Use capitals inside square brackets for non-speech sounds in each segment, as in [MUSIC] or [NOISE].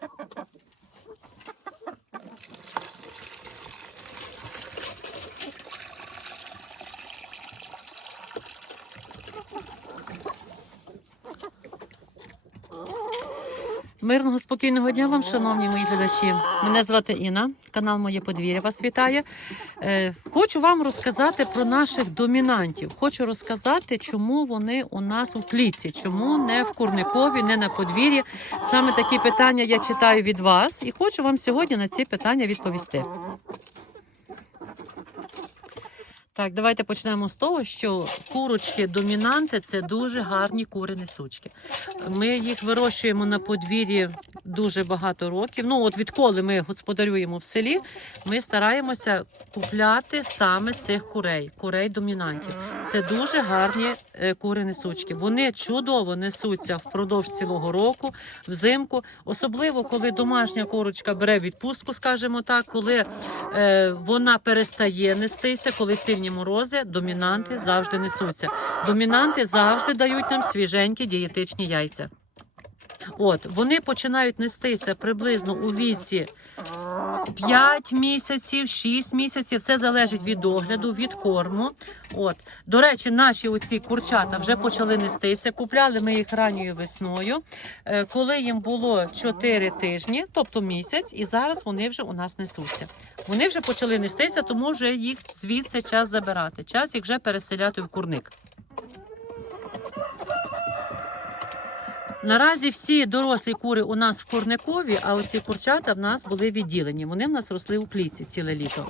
Ha, ha, ha. Мирного спокійного дня вам, шановні мої глядачі. Мене звати Інна, канал Моє подвір'я вас вітає. Е, хочу вам розказати про наших домінантів. Хочу розказати, чому вони у нас у клітці, чому не в курникові, не на подвір'ї. Саме такі питання я читаю від вас і хочу вам сьогодні на ці питання відповісти. Так, давайте почнемо з того, що курочки домінанти це дуже гарні кури несучки. Ми їх вирощуємо на подвір'ї дуже багато років. Ну, от відколи ми господарюємо в селі, ми стараємося купляти саме цих курей, курей домінантів. Це дуже гарні е, кури несучки. Вони чудово несуться впродовж цілого року, взимку, особливо коли домашня курочка бере відпустку, скажімо так, коли е, вона перестає нестися, коли сильні морози, домінанти завжди несуться. Домінанти завжди дають нам свіженькі дієтичні яйця. От вони починають нестися приблизно у віці 5 місяців, 6 місяців. Це залежить від догляду, від корму. От до речі, наші оці курчата вже почали нестися. Купляли ми їх ранньою весною, е, коли їм було 4 тижні, тобто місяць, і зараз вони вже у нас несуться. Вони вже почали нестися, тому вже їх звідси час забирати. Час їх вже переселяти в курник. Наразі всі дорослі кури у нас в курникові, а оці курчата в нас були відділені. Вони в нас росли у клітці ціле літо.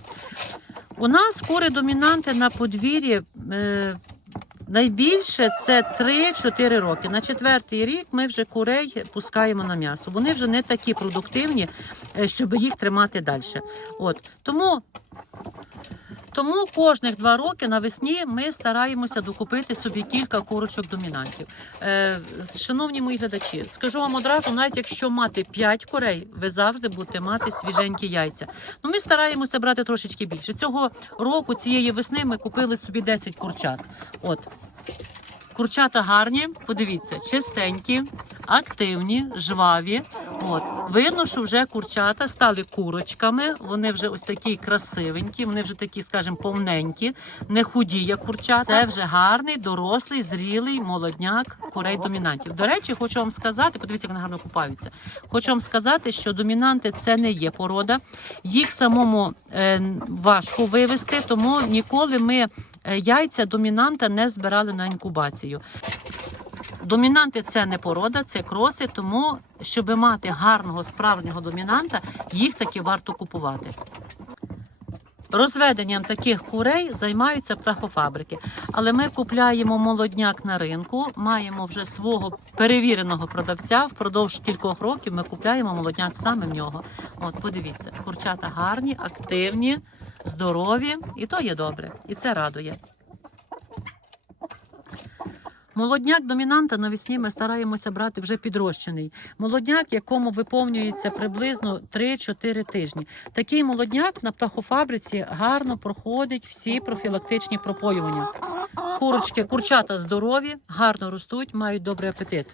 У нас кури домінанти на подвір'ї. Е, Найбільше це 3-4 роки. На четвертий рік ми вже курей пускаємо на м'ясо. Вони вже не такі продуктивні, е, щоб їх тримати далі. От тому, тому кожних два роки навесні ми стараємося докупити собі кілька курочок домінантів. Е, шановні мої глядачі, скажу вам одразу, навіть якщо мати 5 курей, ви завжди будете мати свіженькі яйця. Ну, ми стараємося брати трошечки більше. Цього року, цієї весни, ми купили собі 10 курчат. От. Курчата гарні, подивіться, чистенькі, активні, жваві. От видно, що вже курчата стали курочками. Вони вже ось такі красивенькі, вони вже такі, скажімо, повненькі, не худі, як курчата. Це вже гарний, дорослий, зрілий молодняк курей домінантів. До речі, хочу вам сказати, подивіться, як вони гарно купаються. Хочу вам сказати, що домінанти це не є порода. Їх самому е, важко вивести, тому ніколи ми яйця домінанта не збирали на інкубацію. Домінанти це не порода, це кроси, тому щоб мати гарного справжнього домінанта, їх таки варто купувати. Розведенням таких курей займаються птахофабрики, але ми купляємо молодняк на ринку, маємо вже свого перевіреного продавця. Впродовж кількох років ми купляємо молодняк саме в нього. От, подивіться, курчата гарні, активні, здорові, і то є добре, і це радує. Молодняк домінанта навесні ми стараємося брати вже підрощений. Молодняк, якому виповнюється приблизно 3-4 тижні. Такий молодняк на птахофабриці гарно проходить всі профілактичні пропоювання. Курочки, курчата здорові, гарно ростуть, мають добрий апетит.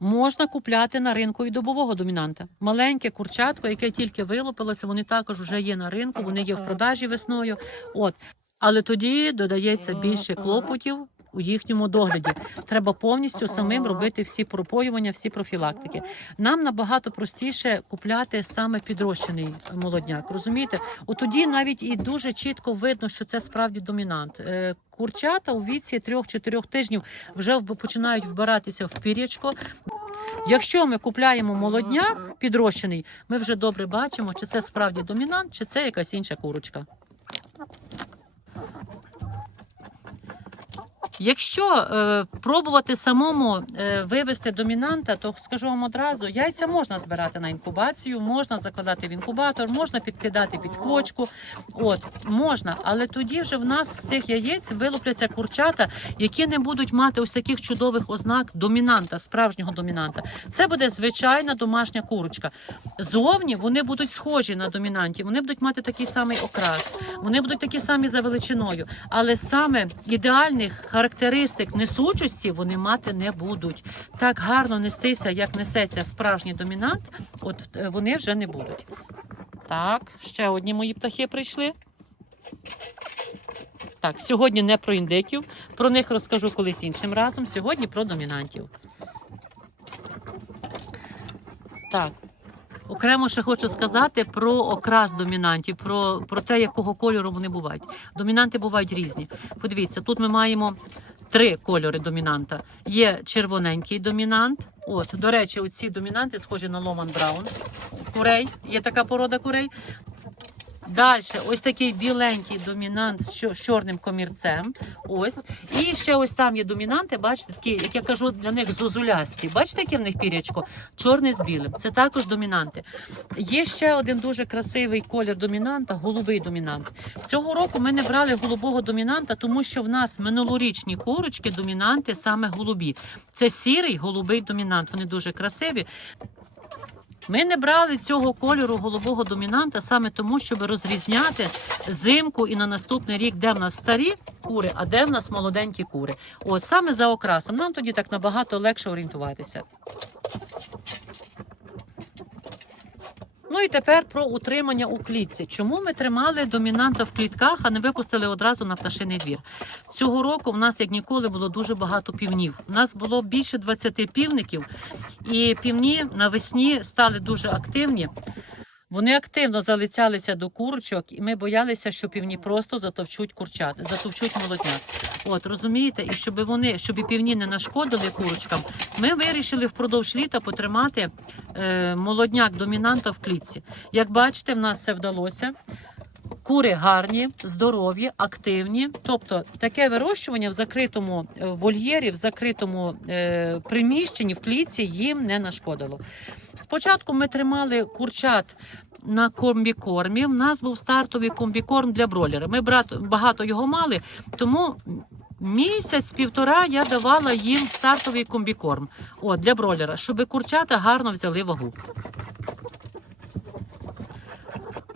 Можна купляти на ринку і добового домінанта. Маленьке курчатко, яке тільки вилупилося, вони також вже є на ринку, вони є в продажі весною. От. Але тоді додається більше клопотів у їхньому догляді. Треба повністю самим робити всі пропоювання, всі профілактики. Нам набагато простіше купляти саме підрощений молодняк. Розумієте? От тоді навіть і дуже чітко видно, що це справді домінант. Е, Курчата у віці 3-4 тижнів вже починають вбиратися в пір'ячко. Якщо ми купляємо молодняк підрощений, ми вже добре бачимо, чи це справді домінант, чи це якась інша курочка. Якщо е, пробувати самому е, вивести домінанта, то скажу вам одразу, яйця можна збирати на інкубацію, можна закладати в інкубатор, можна підкидати під квочку. От можна, але тоді вже в нас з цих яєць вилупляться курчата, які не будуть мати ось таких чудових ознак домінанта, справжнього домінанта. Це буде звичайна домашня курочка. Зовні вони будуть схожі на домінантів, вони будуть мати такий самий окрас, вони будуть такі самі за величиною, але саме ідеальних характеристик характеристик несучості вони мати не будуть. Так гарно нестися, як несеться справжній домінант, от е, вони вже не будуть. Так, ще одні мої птахи прийшли. Так, сьогодні не про індиків, про них розкажу колись іншим разом. Сьогодні про домінантів. Так. Окремо ще хочу сказати про окрас домінантів, про, про те, якого кольору вони бувають. Домінанти бувають різні. Подивіться, тут ми маємо три кольори домінанта. Є червоненький домінант. От, до речі, оці домінанти схожі на Ломан Браун. Курей, є така порода курей. Далі, ось такий біленький домінант з чорним комірцем. Ось. І ще ось там є домінанти, бачите, такі, як я кажу, для них зозулясті. Бачите, яке в них пірячко? Чорне з білим. Це також домінанти. Є ще один дуже красивий колір домінанта, голубий домінант. Цього року ми не брали голубого домінанта, тому що в нас минулорічні курочки, домінанти саме голубі. Це сірий голубий домінант. Вони дуже красиві. Ми не брали цього кольору голубого домінанта саме тому, щоб розрізняти зимку і на наступний рік, де в нас старі кури, а де в нас молоденькі кури. От саме за окрасом. Нам тоді так набагато легше орієнтуватися. Ну і тепер про утримання у клітці. Чому ми тримали домінанта в клітках, а не випустили одразу на пташиний двір? Цього року в нас, як ніколи, було дуже багато півнів. У нас було більше 20 півників, і півні навесні стали дуже активні. Вони активно залицялися до курочок, і ми боялися, що півні просто затовчуть курчат, затовчуть молоднят. От розумієте, і щоб вони, щоб півні не нашкодили курочкам, ми вирішили впродовж літа потримати е, молодняк домінанта в клітці. Як бачите, в нас це вдалося. Кури гарні, здорові, активні. Тобто таке вирощування в закритому е, вольєрі, в закритому е, приміщенні, в клітці їм не нашкодило. Спочатку ми тримали курчат на комбікормі. У нас був стартовий комбікорм для бройлера. Ми багато його мали, тому місяць-півтора я давала їм стартовий комбікорм от, для бройлера, щоб курчата гарно взяли вагу.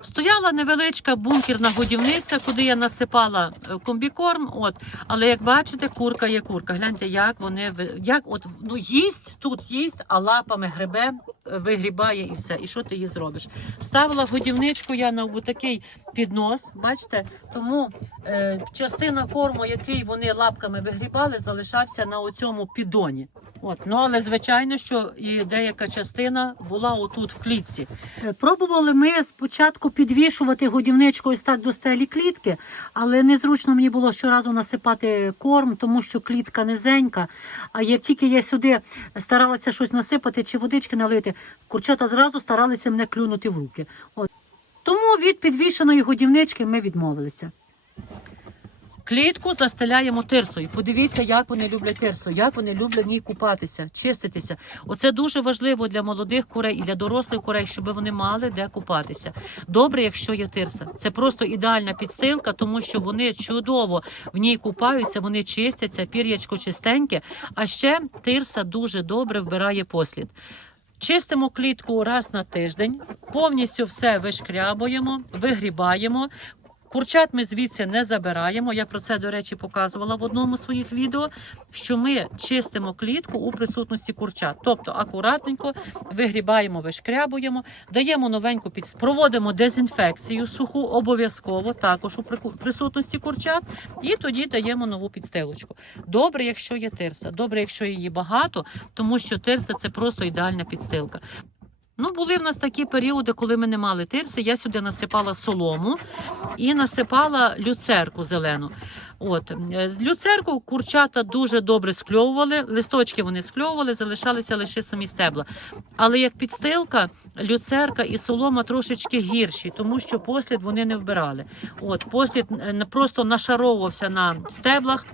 Стояла невеличка бункерна годівниця, куди я насипала е, комбікорм. От, але як бачите, курка є курка. Гляньте, як вони як от ну їсть тут їсть, а лапами гребе, е, вигрібає і все. І що ти їй зробиш? Ставила годівничку я на такий піднос. Бачите, тому е, частина корму, який вони лапками вигрібали, залишався на оцьому піддоні. От, ну але звичайно, що і деяка частина була отут в клітці. Е, Пробували ми спочатку підвішувати годівничку ось так до стелі клітки, але незручно мені було щоразу насипати корм, тому що клітка низенька. А як тільки я сюди старалася щось насипати чи водички налити, курчата зразу старалися мене клюнути в руки. От. Тому від підвішеної годівнички ми відмовилися. Клітку застеляємо тирсою. Подивіться, як вони люблять тирсу, як вони люблять в ній купатися, чиститися. Оце дуже важливо для молодих курей і для дорослих курей, щоб вони мали де купатися. Добре, якщо є тирса. Це просто ідеальна підстилка, тому що вони чудово в ній купаються, вони чистяться, пір'ячко чистеньке. А ще тирса дуже добре вбирає послід. Чистимо клітку раз на тиждень, повністю все вишкрябуємо, вигрібаємо. Курчат ми звідси не забираємо. Я про це, до речі, показувала в одному з своїх відео, що ми чистимо клітку у присутності курчат. Тобто акуратненько вигрібаємо, вишкрябуємо, даємо новеньку під проводимо дезінфекцію суху обов'язково, також у присутності курчат, і тоді даємо нову підстилочку. Добре, якщо є тирса, добре, якщо її багато, тому що тирса це просто ідеальна підстилка. Ну, були в нас такі періоди, коли ми не мали тирси. Я сюди насипала солому і насипала люцерку зелену. От е, люцерку курчата дуже добре скльовували. Листочки вони скльовували, залишалися лише самі стебла. Але як підстилка, люцерка і солома трошечки гірші, тому що послід вони не вбирали. От послід е, просто нашаровувався на стеблах.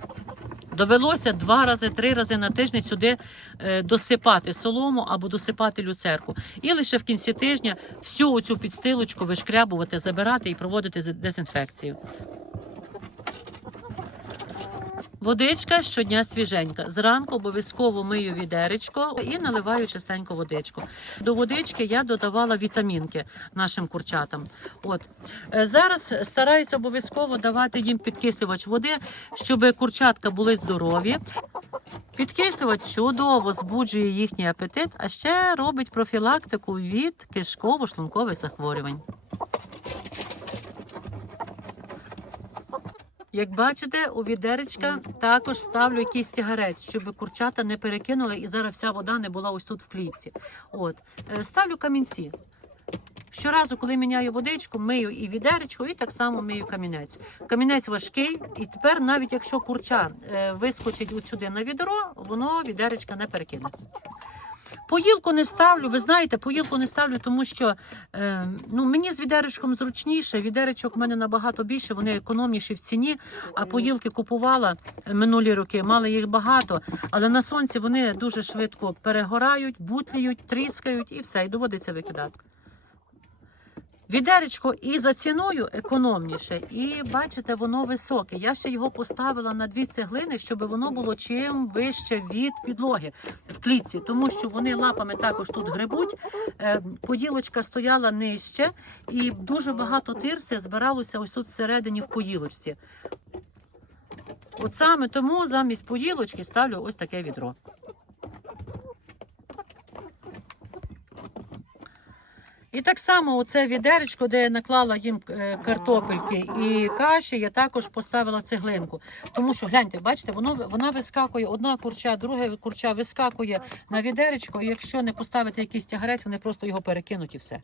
Довелося два рази, три рази на тиждень сюди е, досипати солому або досипати люцерку. І лише в кінці тижня всю цю підстилочку вишкрябувати, забирати і проводити дезінфекцію. Водичка щодня свіженька. Зранку обов'язково мию відеречко і наливаю частенько водичку. До водички я додавала вітамінки нашим курчатам. От Е, зараз стараюся обов'язково давати їм підкислювач води, щоб курчатка були здорові. Підкислювач чудово збуджує їхній апетит, а ще робить профілактику від кишково-шлункових захворювань. Як бачите, у відеречка також ставлю якийсь тягарець, щоб курчата не перекинули і зараз вся вода не була ось тут в клітці. От Е, ставлю камінці. Щоразу, коли міняю водичку, мию і відеречко, і так само мию камінець. Камінець важкий, і тепер, навіть якщо курча е, вискочить от сюди на відро, воно відеречка не перекине. Поїлку не ставлю, ви знаєте, поїлку не ставлю, тому що е, ну, мені з відеречком зручніше. Відеречок в мене набагато більше, вони економніші в ціні. А поїлки купувала е, минулі роки, мали їх багато, але на сонці вони дуже швидко перегорають, бутліють, тріскають і все, і доводиться викидати. Відеречко і за ціною економніше, і бачите, воно високе. Я ще його поставила на дві цеглини, щоб воно було чим вище від підлоги в клітці, тому що вони лапами також тут грибуть. Е, Поділочка стояла нижче, і дуже багато тирси збиралося ось тут всередині в поїлочці. От саме тому замість поїлочки ставлю ось таке відро. І так само оце відеречко, де я наклала їм е, картопельки і каші, я також поставила цеглинку. Тому що гляньте, бачите, воно вона вискакує, одна курча, друга курча вискакує на відеречко, і якщо не поставити якийсь тягарець, вони просто його перекинуть і все.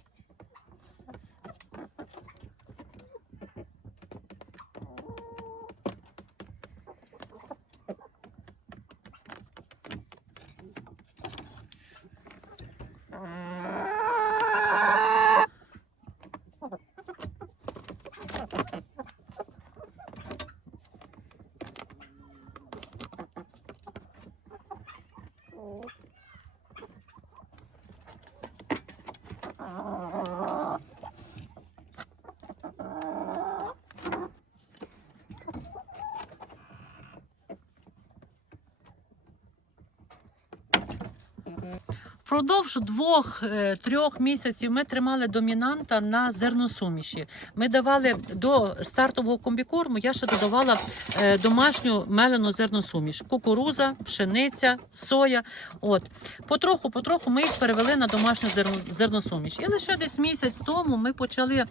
Впродовж двох-трьох місяців ми тримали домінанта на зерносуміші. Ми давали до стартового комбікорму, я ще додавала е, домашню мелену зерносуміш: кукуруза, пшениця, соя. От потроху, потроху ми їх перевели на домашню зерносуміш. І лише десь місяць тому ми почали е,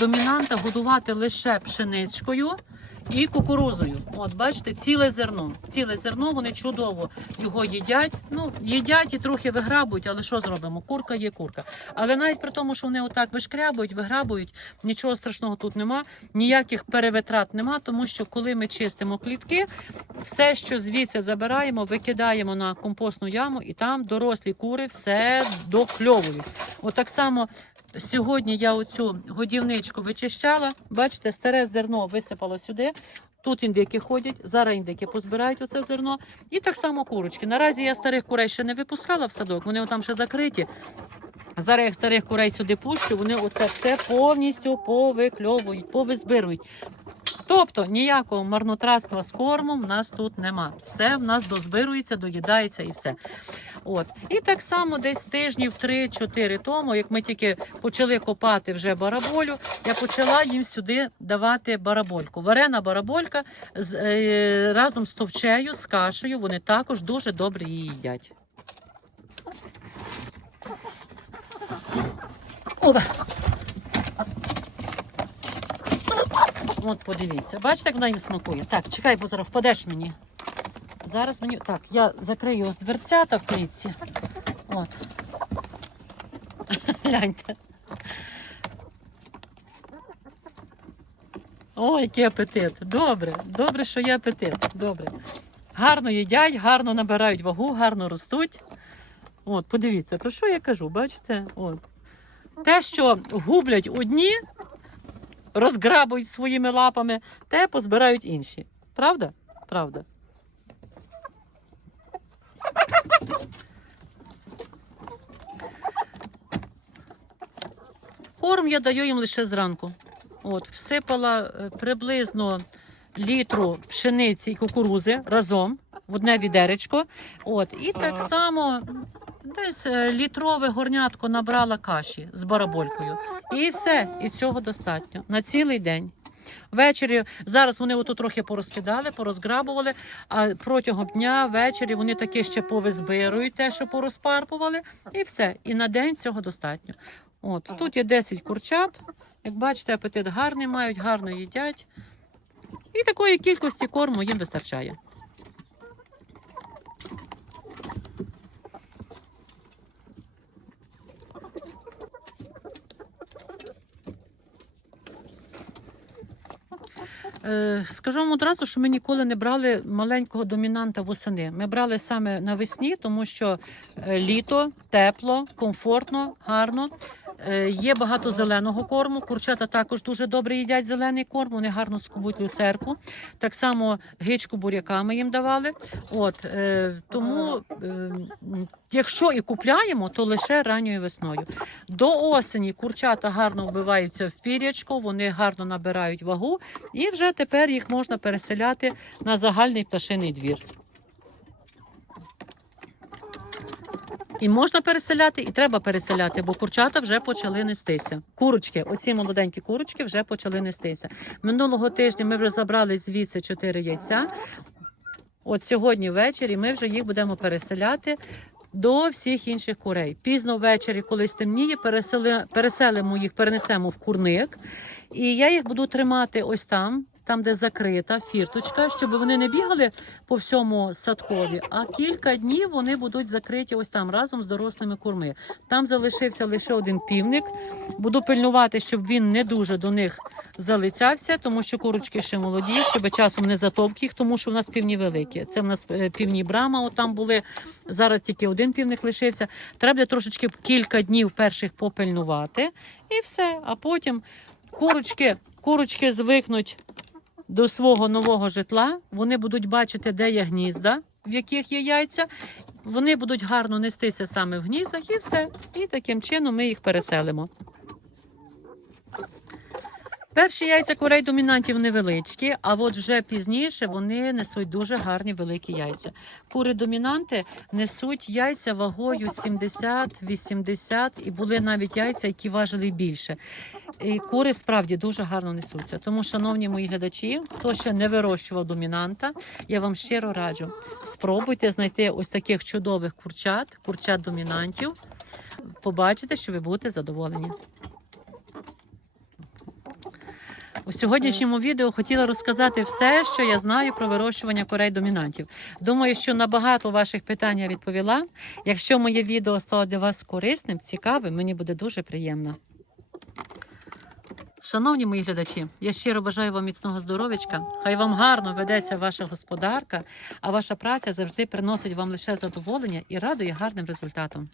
домінанта годувати лише пшеничкою. І кукурузою. От, бачите, ціле зерно. Ціле зерно, вони чудово його їдять. Ну, їдять і трохи виграбують, але що зробимо? Курка є курка. Але навіть при тому, що вони отак вишкрябують, виграбують, нічого страшного тут нема, ніяких перевитрат нема, тому що коли ми чистимо клітки, все, що звідси забираємо, викидаємо на компостну яму, і там дорослі кури все докльовують. Отак само Сьогодні я оцю годівничку вичищала. Бачите, старе зерно висипало сюди. Тут індики ходять, зараз індики позбирають оце зерно. І так само курочки. Наразі я старих курей ще не випускала в садок, вони там ще закриті. Зараз я старих курей сюди пущу, вони оце все повністю повикльовують, повизбирують. Тобто ніякого марнотратства з кормом в нас тут нема. Все в нас дозбирується, доїдається і все. От. І так само десь тижнів 3-4 тому, як ми тільки почали копати вже бараболю, я почала їм сюди давати барабольку. Варена бараболька з, е, разом з товчею, з кашею, вони також дуже добре її їдять. Опа. От подивіться, бачите, як вона їм смакує? Так, чекай, бо зараз впадеш мені. Зараз мені. Так, я закрию дверцята в клітці. От. [LAUGHS] Гляньте. О, який апетит. Добре, добре, що є апетит. Добре. Гарно їдять, гарно набирають вагу, гарно ростуть. От, подивіться, про що я кажу, бачите? От. Те, що гублять одні, розграбують своїми лапами, те позбирають інші. Правда? Правда. Корм я даю їм лише зранку. От, всипала е, приблизно літру пшениці і кукурузи разом в одне відеречко. От, і так само десь е, літрове горнятко набрала каші з бараболькою. І все, і цього достатньо на цілий день. Ввечері зараз вони отут трохи порозкидали, порозграбували, а протягом дня, ввечері вони таке ще повизбирують те, що порозпарпували, і все. І на день цього достатньо. От тут є 10 курчат. Як бачите, апетит гарний мають, гарно їдять. І такої кількості корму їм вистачає. Скажу вам одразу, що ми ніколи не брали маленького домінанта восени. Ми брали саме навесні, тому що е, літо, тепло, комфортно, гарно. Е, Є багато зеленого корму. Курчата також дуже добре їдять зелений корм. Вони гарно скубуть люцерку. Так само гичку буряками їм давали. От е, тому, е, якщо і купляємо, то лише ранньою весною. До осені курчата гарно вбиваються в пірячко, вони гарно набирають вагу, і вже тепер їх можна переселяти на загальний пташиний двір. І можна переселяти, і треба переселяти, бо курчата вже почали нестися. Курочки, оці молоденькі курочки вже почали нестися. Минулого тижня ми вже забрали звідси 4 яйця. От сьогодні ввечері ми вже їх будемо переселяти до всіх інших курей. Пізно ввечері, коли стемніє, пересели, переселимо їх, перенесемо в курник. І я їх буду тримати ось там, там, де закрита фірточка, щоб вони не бігали по всьому садкові, а кілька днів вони будуть закриті ось там разом з дорослими курми. Там залишився лише один півник. Буду пильнувати, щоб він не дуже до них залицявся, тому що курочки ще молоді, щоб часом не затовк їх, тому що в нас півні великі. Це в нас е, півні брама, отам були. Зараз тільки один півник лишився. Треба трошечки кілька днів перших попильнувати, і все. А потім курочки, курочки звикнуть до свого нового житла. Вони будуть бачити, де є гнізда, в яких є яйця. Вони будуть гарно нестися саме в гніздах, і все. І таким чином ми їх переселимо. Перші яйця курей домінантів невеличкі, а от вже пізніше вони несуть дуже гарні великі яйця. Кури домінанти несуть яйця вагою 70-80 і були навіть яйця, які важили більше. І кури справді дуже гарно несуться. Тому, шановні мої глядачі, хто ще не вирощував домінанта, я вам щиро раджу. Спробуйте знайти ось таких чудових курчат, курчат домінантів. Побачите, що ви будете задоволені. У сьогоднішньому відео хотіла розказати все, що я знаю про вирощування курей домінантів. Думаю, що на багато ваших питань я відповіла. Якщо моє відео стало для вас корисним, цікавим, мені буде дуже приємно. Шановні мої глядачі, я щиро бажаю вам міцного здоров'ячка. Хай вам гарно ведеться ваша господарка, а ваша праця завжди приносить вам лише задоволення і радує гарним результатом.